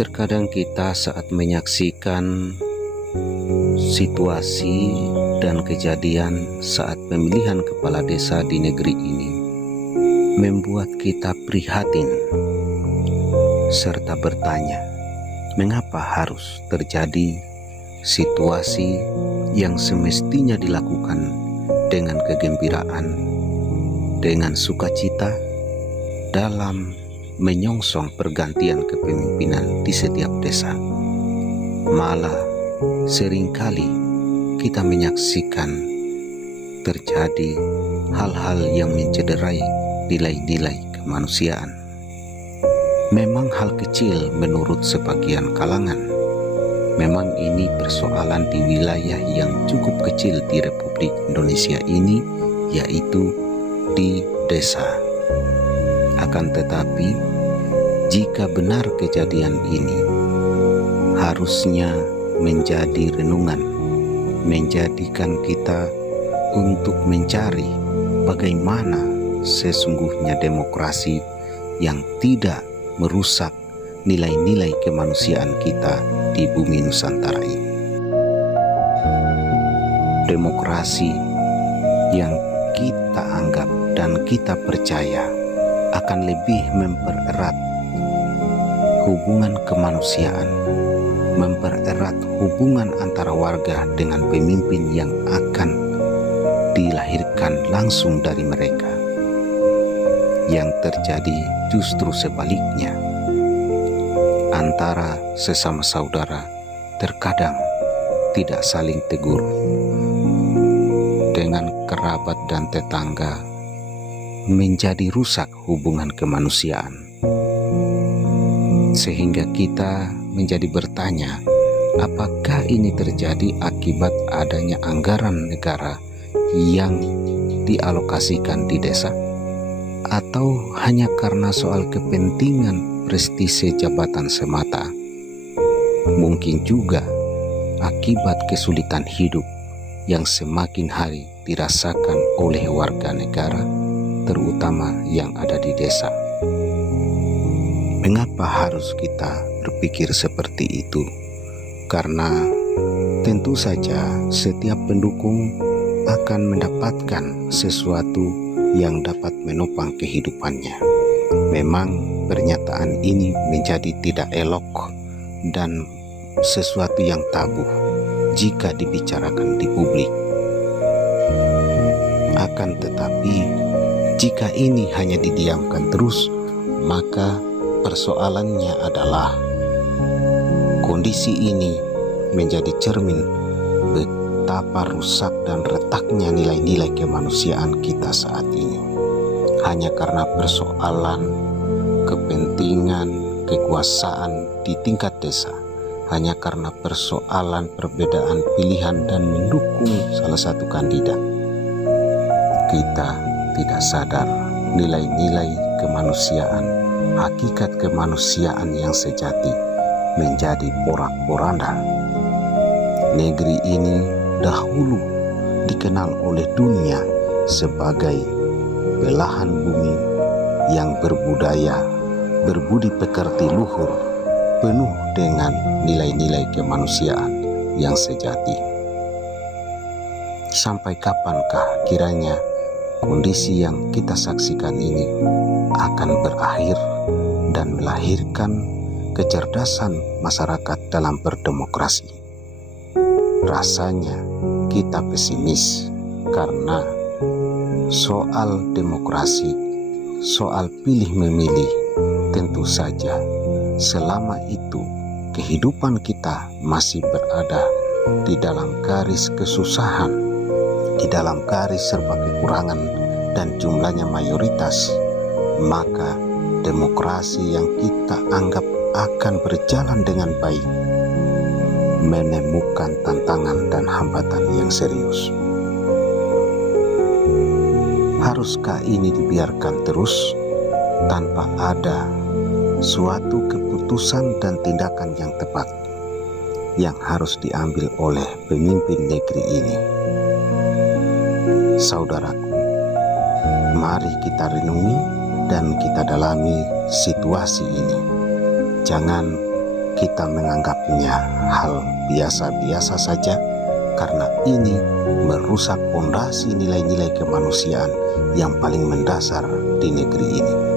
Terkadang kita saat menyaksikan situasi dan kejadian saat pemilihan kepala desa di negeri ini membuat kita prihatin serta bertanya, mengapa harus terjadi situasi yang semestinya dilakukan dengan kegembiraan, dengan sukacita dalam menyongsong pergantian kepemimpinan di setiap desa. Malah seringkali kita menyaksikan terjadi hal-hal yang mencederai nilai-nilai kemanusiaan. Memang hal kecil menurut sebagian kalangan. Memang ini persoalan di wilayah yang cukup kecil di Republik Indonesia ini, yaitu di desa. Akan tetapi, jika benar kejadian ini, harusnya menjadi renungan, menjadikan kita untuk mencari bagaimana sesungguhnya demokrasi yang tidak merusak nilai-nilai kemanusiaan kita di bumi Nusantara ini. Demokrasi yang kita anggap dan kita percaya akan lebih mempererat hubungan kemanusiaan, mempererat hubungan antara warga dengan pemimpin yang akan dilahirkan langsung dari mereka. Yang terjadi justru sebaliknya. Antara sesama saudara terkadang tidak saling tegur. Dengan kerabat dan tetangga menjadi rusak hubungan kemanusiaan. Sehingga kita menjadi bertanya, apakah ini terjadi akibat adanya anggaran negara yang dialokasikan di desa? Atau hanya karena soal kepentingan prestise jabatan semata? Mungkin juga akibat kesulitan hidup yang semakin hari dirasakan oleh warga negara, terutama yang ada di desa. Mengapa harus kita berpikir seperti itu? Karena tentu saja setiap pendukung akan mendapatkan sesuatu yang dapat menopang kehidupannya. Memang pernyataan ini menjadi tidak elok dan sesuatu yang tabu jika dibicarakan di publik. Akan tetapi, jika ini hanya didiamkan terus, maka persoalannya adalah kondisi ini menjadi cermin betapa rusak dan retaknya nilai-nilai kemanusiaan kita saat ini. Hanya karena persoalan kepentingan, kekuasaan di tingkat desa, hanya karena persoalan perbedaan pilihan dan mendukung salah satu kandidat, kita tidak sadar nilai-nilai kemanusiaan, hakikat kemanusiaan yang sejati menjadi porak-poranda. Negeri ini dahulu dikenal oleh dunia sebagai belahan bumi yang berbudaya, berbudi pekerti luhur, penuh dengan nilai-nilai kemanusiaan yang sejati. Sampai kapankah kiranya kondisi yang kita saksikan ini akan berakhir dan melahirkan kecerdasan masyarakat dalam berdemokrasi? Rasanya kita pesimis karena soal demokrasi, soal pilih-memilih, tentu saja selama itu kehidupan kita masih berada di dalam garis kesusahan, di dalam garis serba kekurangan dan jumlahnya mayoritas, maka demokrasi yang kita anggap akan berjalan dengan baik menemukan tantangan dan hambatan yang serius. Haruskah ini dibiarkan terus tanpa ada suatu keputusan dan tindakan yang tepat yang harus diambil oleh pemimpin negeri ini? Saudaraku, mari kita renungi dan kita dalami situasi ini. Jangan kita menganggapnya hal biasa-biasa saja karena ini merusak fondasi nilai-nilai kemanusiaan yang paling mendasar di negeri ini.